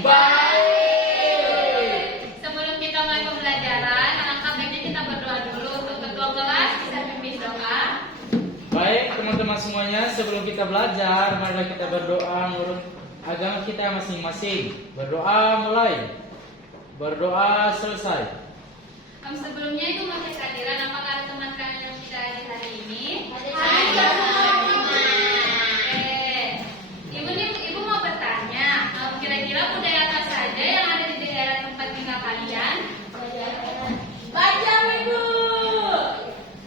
Baik. Sebelum kita mulai pembelajaran, alangkah baiknya kita berdoa dulu. Untuk ketua kelas bisa pimpin doa. Baik teman-teman semuanya, sebelum kita belajar, marilah kita berdoa menurut agama kita masing-masing. Berdoa mulai. Berdoa selesai. Sebelumnya itu masih kehadiran apakah ada teman kalian yang tidak hadir hari ini? Ibu mau bertanya, kira-kira budaya apa saja yang ada di daerah tempat tinggal kalian? Baca Ibu.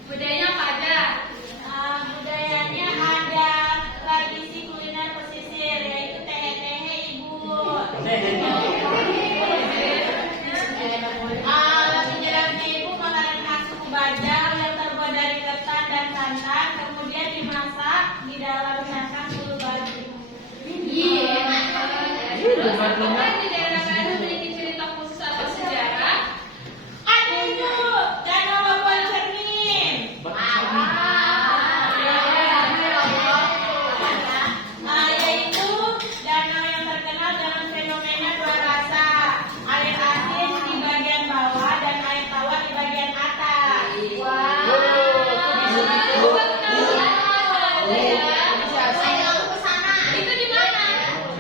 Budayanya apa aja? Budayanya ada tradisi kuliner pesisir yaitu tehe-tehe Ibu. Sejarahnya Ibu makanan khas suku Bajau yang terbuat dari ketan dan santan kemudian dimasak di dalam cangkang bulu baju. Iya. Terus apakah di daerah kalian memiliki cerita khusus atau sejarah? Ada Ibu, Danau Labuan Cermin. Yaitu danau yang terkenal dengan fenomena dua rasa, air asin di bagian bawah dan air tawar di bagian atas. Itu di mana?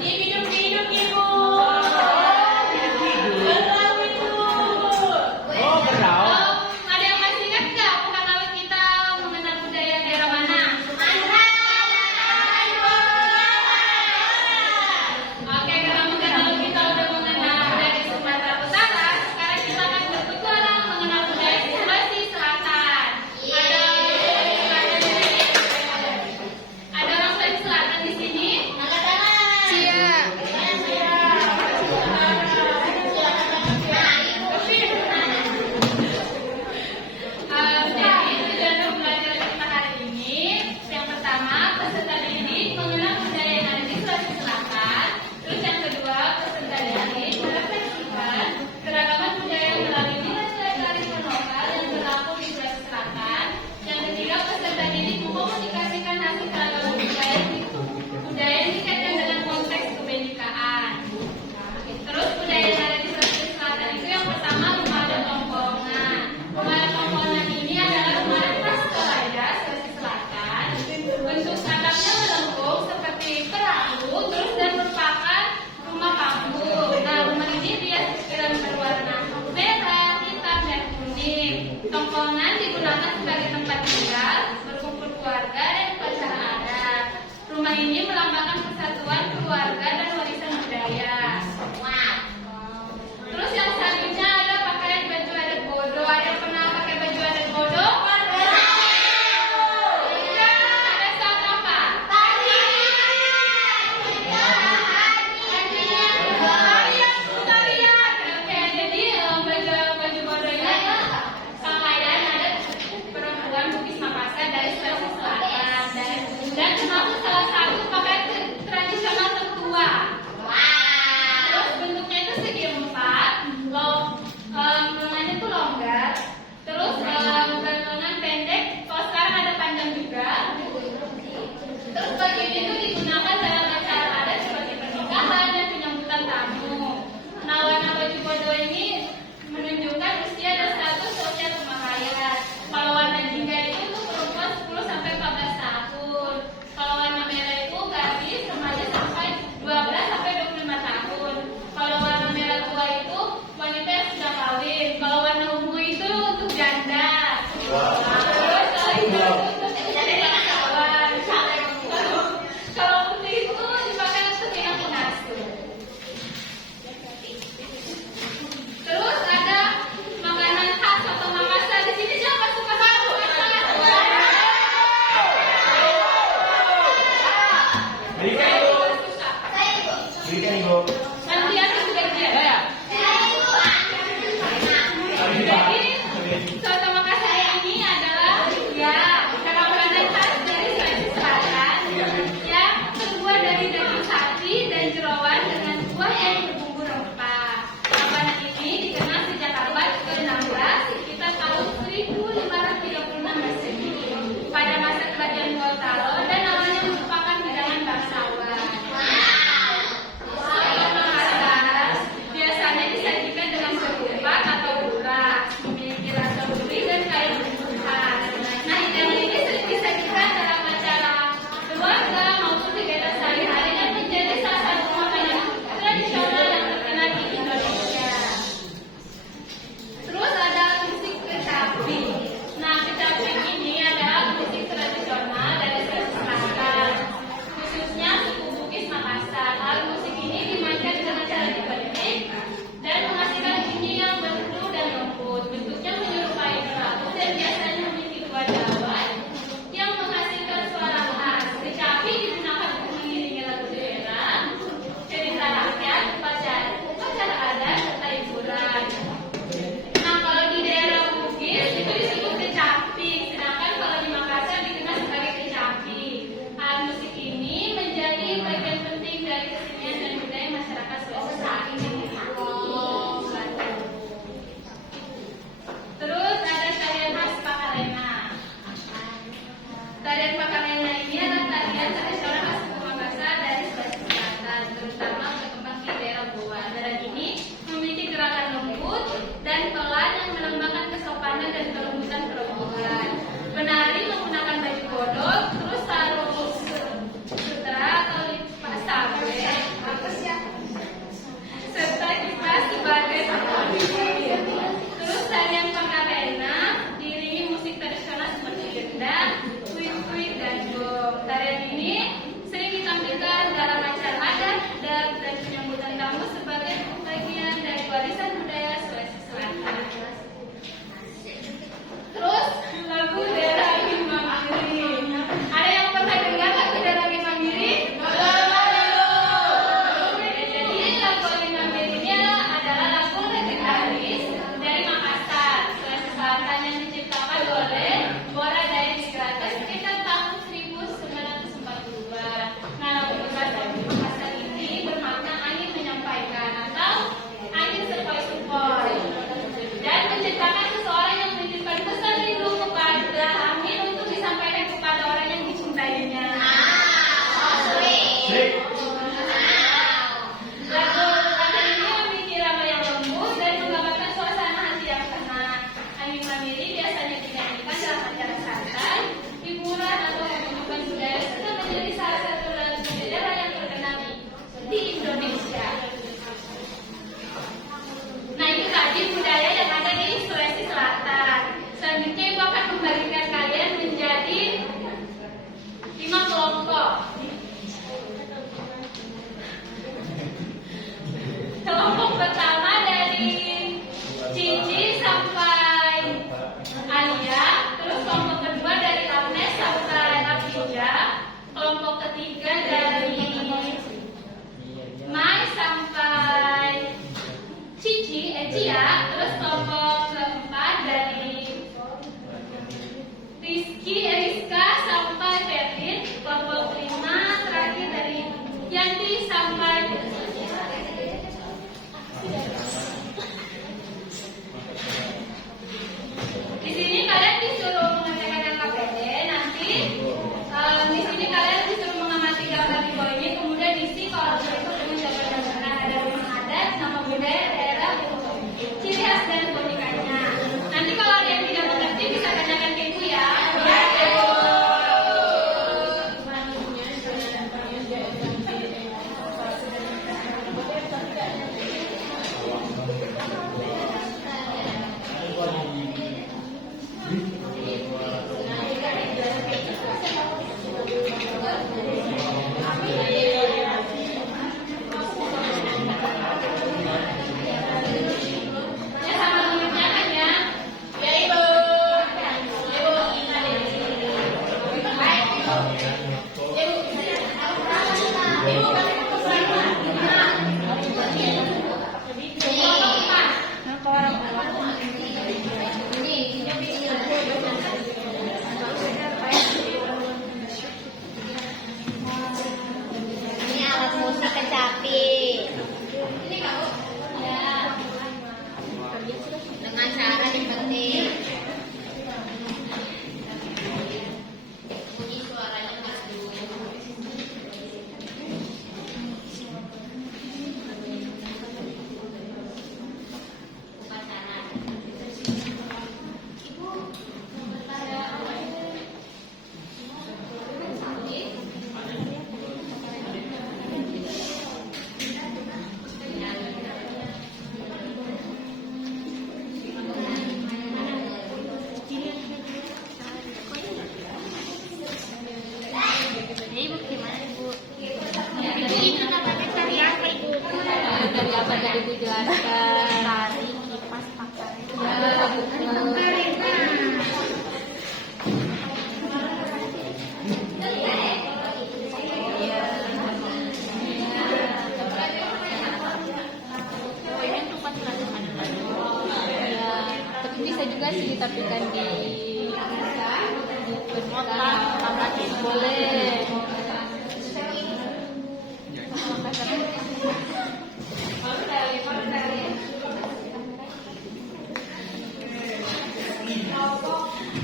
Diminum-minum Ibu. Berau Ibu. Oh, berau. Ada yang masih ingat nggak kalau kita mengenal budaya daerah mana? Oke, kalau kita udah mengenal budaya Sumatera Utara, sekarang kita akan berpetualang mengenal budaya Sulawesi Selatan. Ada orang Sulawesi Selatan di sini? Jadi tujuan pembelajaran kita hari ini, yang pertama peserta didik mengenal budaya yang ada di Sulawesi Selatan. Terus yang kedua peserta didik merefleksikan keragaman budaya melalui nilai-nilai kearifan lokal yang berlaku di Sulawesi Selatan. Yang ketiga peserta didik mengkomunikasikan hasil keragaman budaya yang dikaitkan dengan konteks kebenekaan. Terus budaya yang ada di Sulawesi Selatan itu yang pertama rumah adat Tongkongan. Rumah adat Tongkongan ini adalah rumah adat khas Toraja, Sulawesi Selatan. Bentuk atapnya melengkung seperti perahu, terus dan merupakan rumah kampung. Nah, rumah ini dihias dengan berwarna merah, hitam, dan kuning. Tongkongan digunakan sebagai tempat tinggal, berkumpul keluarga dan upacara adat. Rumah ini melambangkan persatuan keluarga dan warisan budaya. Terus yang selanjutnya ada pakaian baju adat Bodo. Ada yang pernah pakai baju adat Bodo? Ada saat apa? Tarian. Oke, jadi baju Bodo ini pakaian adat perempuan Bugis Makassar dari Sulawesi Selatan dan termasuk salah satu pakaian tradisional tertua. Terus bentuknya itu segi empat, lengannya tuh longgar, terus lengan pendek, kalau sekarang ada panjang juga. Terus baju ini tuh digunakan dalam acara adat seperti pernikahan dan penyambutan tamu. Nah, warna baju bodo ini menunjukkan usia dan status sosial pemakaian. Kalau warna jingga itu tuh perempuan 10 sampai 14 tahun. Kalau warna merah itu gadis remaja sampai 12 sampai 25 tahun. Kalau warna merah tua itu wanita yang sudah kawin. Kalau warna ungu itu untuk janda. Terus kalau hijau itu untuk bangsawan. Kalau putih itu dipakai untuk yang pengasuh. Terus Apa tadi dijelaskan? Tari, kipas, pakai. Ya, bisa juga sih, tapi kan di boleh.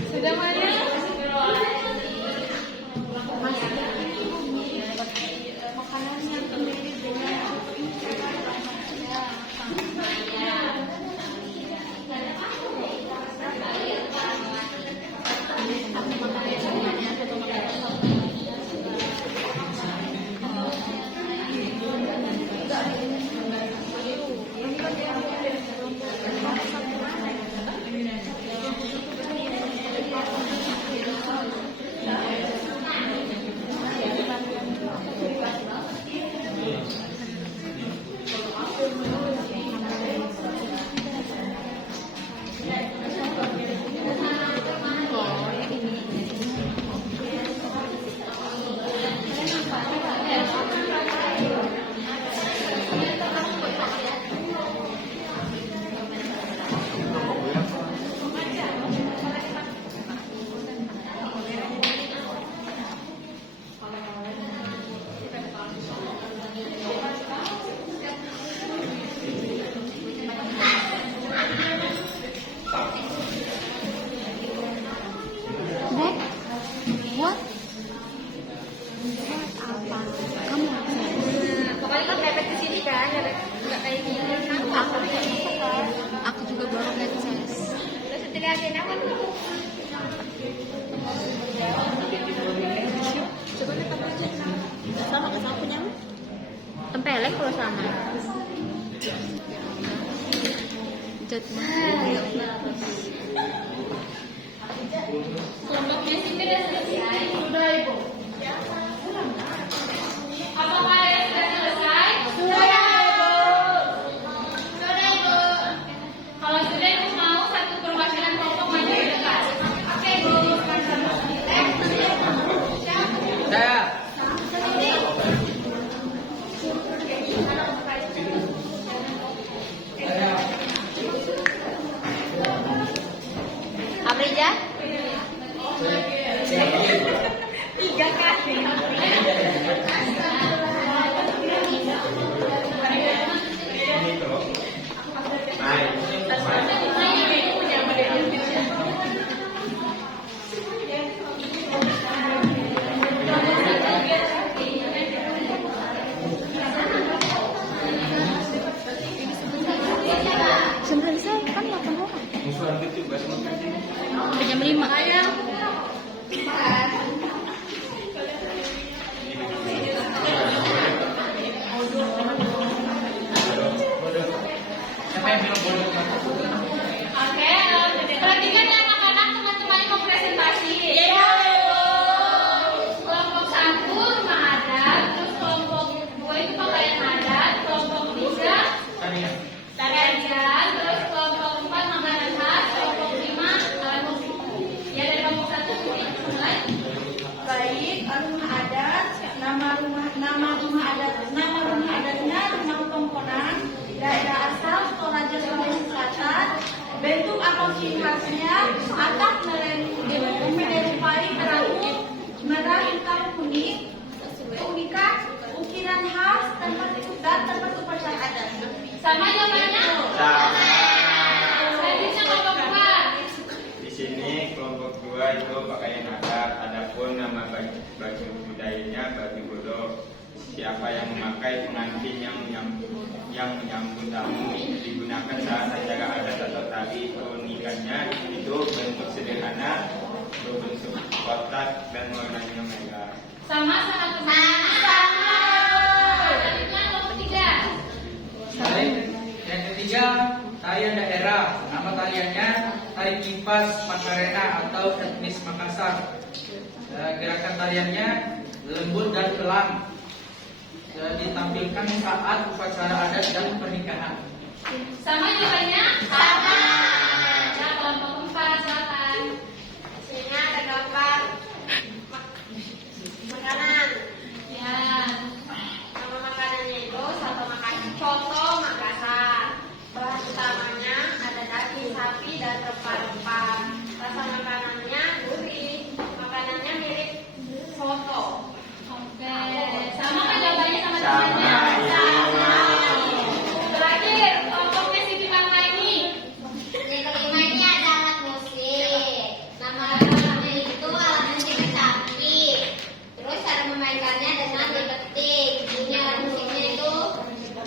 Sudah mana? Makanan yang mirip dengan pokoknya kan mepet ke sini kan, nggak kayak gini. Aku juga baru ngecas. Terus setidaknya apa tuh? Coba lihat aja. Sama ke sapunya? Tempeleng kalau sama. Kelompoknya sini udah selesai. Sudah ibu. Apakah yang sudah selesai? Sudah ibu. Sudah ibu. Kalau sudah ibu mau satu perwakilan kelompok maju ke depan. Oke ibu. Saya. Aprija? 3 kali. Selesai kan 8 orang. Jam 5. Siapa yang bilang bodoh? Oke, perhatikan ya anak-anak, teman-teman mau presentasi. Kelompok 1 rumah adat, terus kelompok 2 itu pakaian adat, kelompok 3 tarian, terus kelompok 4 makanan khas, kelompok 5 alat musik. Ya dari kelompok 1 mulai. Baik, rumah adat, nama rumah adatnya Rumah Tongkonan, daerah asal Toraja Sulawesi Selatan. Bentuk atau ciri khasnya atap menyerupai perahu merah hitam kuning. Keunikan ukiran khas dan tempat upacara adat. Sama jawabannya? Sama. Selanjutnya kelompok 2. Di sini kelompok 2 itu pakaian adat, adapun nama baju budayanya baju bodo. Siapa yang memakai pengantin yang menyambut tamu digunakan saat acara adat atau tari. Keunikannya itu bentuk sederhana, berbentuk kotak dan warnanya merah. Sama teman-teman. Selanjutnya kelompok 3. Baik. Yang ketiga, tarian daerah. Nama tariannya tari kipas Macarena atau etnis Makassar. Gerakan tariannya lembut dan pelan. ditampilkan saat upacara adat dan pernikahan? Sama jawabannya? Sama. Ya, kelompok 4 silakan. Sini ada gambar makanan. Ya. Nama makanannya itu soto Makassar. Bahan utamanya ada daging sapi dan rempah-rempah. Rasa makanannya gurih. Makanannya mirip soto. Oke. Sama kan jawabannya sama Sama. temannya? Sama. Terakhir, kelompoknya Siti Mangga ini. Yang kelima ini ada alat musik. Nama alatnya itu alat musik sapi. Terus cara memainkannya dengan dipetik. Bunyi alat musiknya itu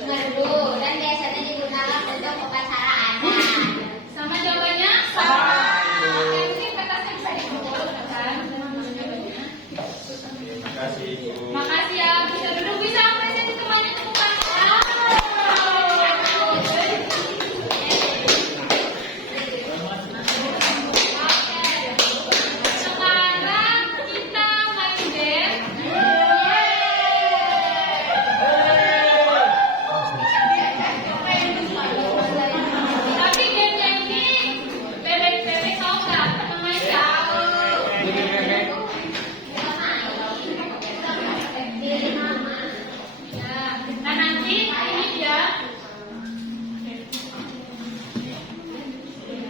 merdu dan biasanya digunakan untuk upacara adat. Sama jawabannya? Sama. Oke, mungkin kertasnya bisa dikumpul, kan? Sama jawabannya. Terima kasih Ibu. Makasih ya, bisa duduk, bisa apresiasi temannya tepuk tangan. Sekarang kita main game. Tapi gamenya ini bebek-bebek tahu nggak? Teman tahu. Nah nanti ini dia.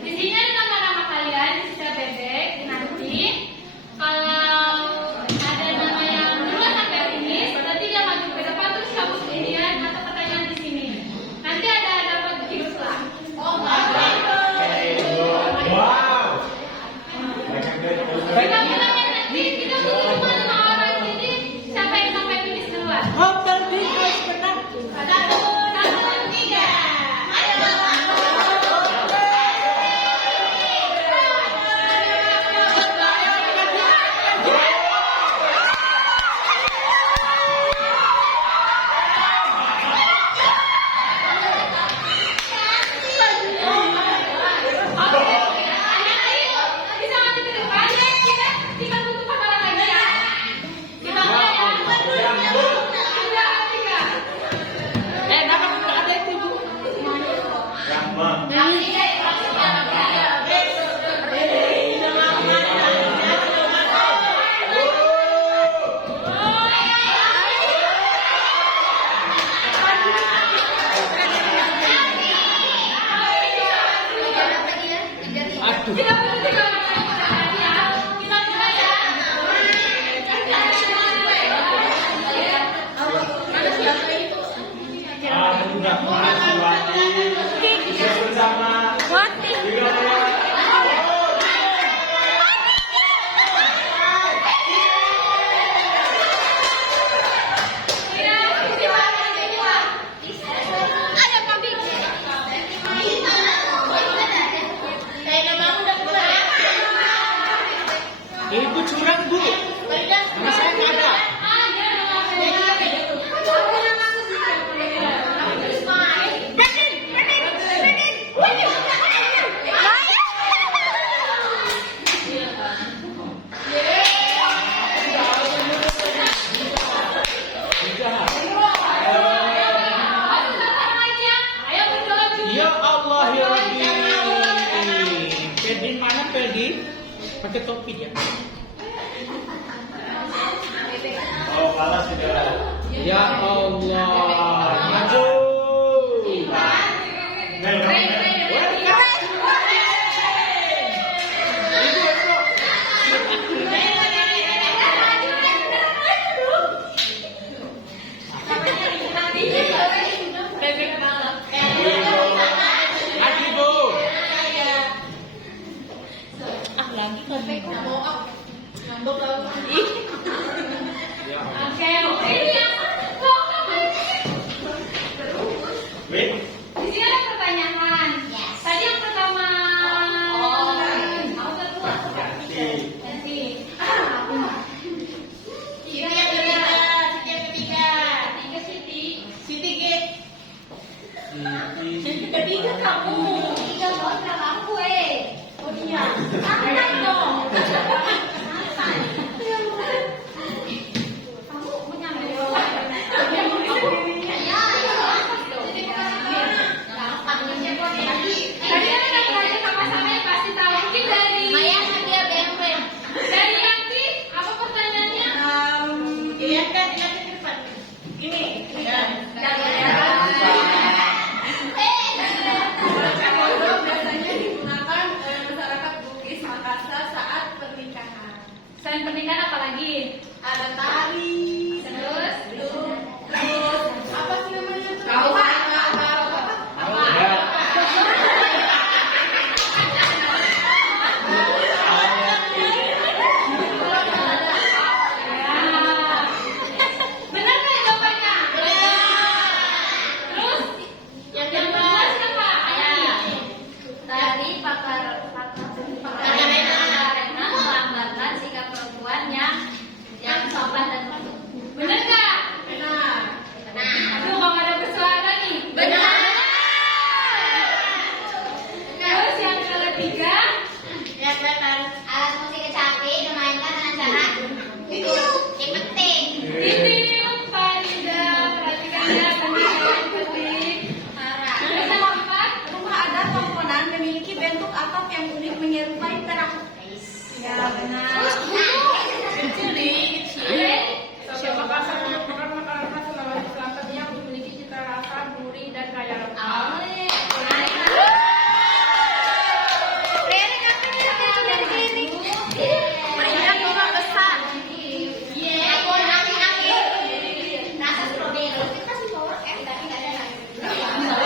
Di sini ada nama-nama kalian, di sisa bebek. Nanti kalau ada nama yang duluan sampai finish, berarti dia maju ke depan terus kamu sendirian atau pertanyaan di sini. Nanti ada dapat hidup lah. Oh, enggak. Kita bilang ya nanti kita butuh cuma 5 orang, jadi siapa yang sampai finish duluan? Satu, dua, tiga. Ayo. Bisa maju ke depan ya, kita butuh 4 orang lagi ya. Kita mulai ya. 3, 3. Kita butuh 3 orang lagi ya. Kita mulai ya. Ibu curang Bu. Nama saya nggak ada. Ayo berdoa dulu. Ya Allah ya Rabbi. Pedi mana Pedi? Pakai topi dia. Oh, kalah sudah. Ya Allah. Maju. Maju Bu. Oke, ini yang Wait. di sini ada pertanyaan. Tadi yang pertama. Aku kedua. Nanti. Itu yang ketiga. Tiga Siti. Siti G. Ketiga kamu. Tiga orang aku Oh iya. Angkat dong. Kamu menyambil. yang unik menyerupai terang. Ya benar. Kecil nih, kecil. Soto Makassar merupakan makanan khas Sulawesi Selatan yang memiliki cita rasa gurih dan kaya rempah. Mainnya bunga besar. Apel angin-angin. Rasa stroberi. Kita sih bawa tapi nggak ada.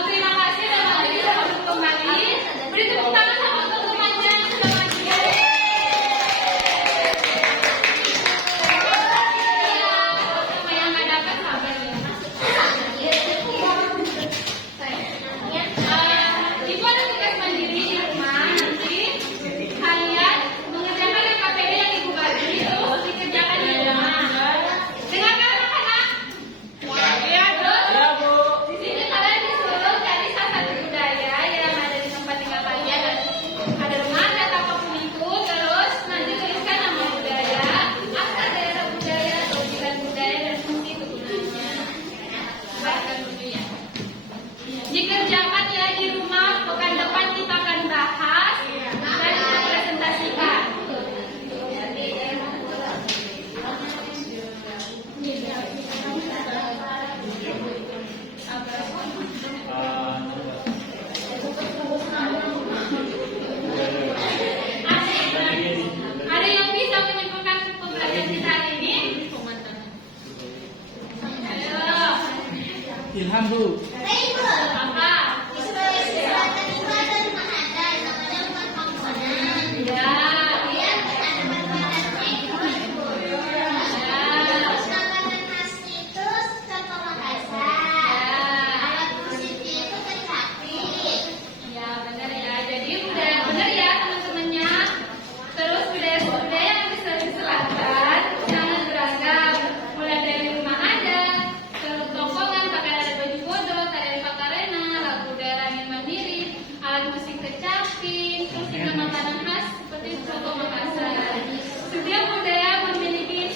Terima kasih dan mari kita masuk kembali. Beri tepuk tangan sama untuk remaja yang sudah maju. Sama yang nggak dapat sabar ya. Ibu ada tugas mandiri di rumah. Nanti kalian mengerjakan KPD yang ibu bagi terus dikerjakan di rumah. Dengarkan anak-anak. Ya, terus. Ya, Bu. Di sini kalian disuruh cari salah satu budaya yang ada di tempat tinggal kalian. Ada rumah atau apapun itu, terus nanti tuliskan nama budaya, asal daerah budaya, tujuan budaya dan fungsi kegunaannya. Bacakan dulu ya. Dikerjakan ya di rumah. Pekan depan kita akan bahas dan kita presentasikan. Ada yang bisa menyimpulkan pembelajaran kita hari ini? Ayo, Ilham, Bu. apa? Di Sulawesi Selatan itu ada rumah adat namanya rumah Pangkonan. Ya, Dia ada makanan itu terus makanan khasnya itu soto Makassar. Alat musiknya itu kecapi. ya benar ya. Jadi udah benar ya teman-temannya. Terus budaya yang di Sulawesi Selatan sangat beragam. Mulai dari rumah adat, terus tongkongan, bahkan ada baju bodoh, tarian pakarena, lagu daerah yang mandiri, alat musik kecapi, terus juga makanan khas seperti soto Makassar. Setiap budaya memiliki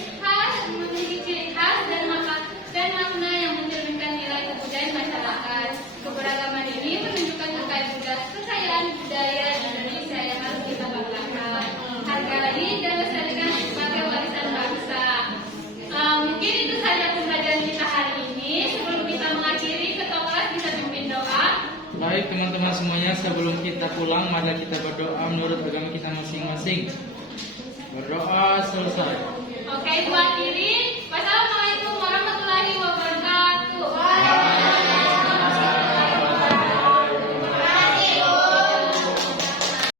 ciri khas dan makna yang mencerminkan nilai kebudayaan masyarakat. Keberagaman ini menunjukkan kekayaan budaya Indonesia yang harus kita banggakan, hargai dan lestarikan sebagai warisan bangsa. Mungkin itu saja pembelajaran kita hari ini. Sebelum kita mengakhiri, ketua kelas bisa pimpin doa. Baik teman-teman semuanya, sebelum kita pulang, mari kita berdoa menurut agama kita masing-masing. Berdoa selesai. Oke, ibu akhiri. Wassalamualaikum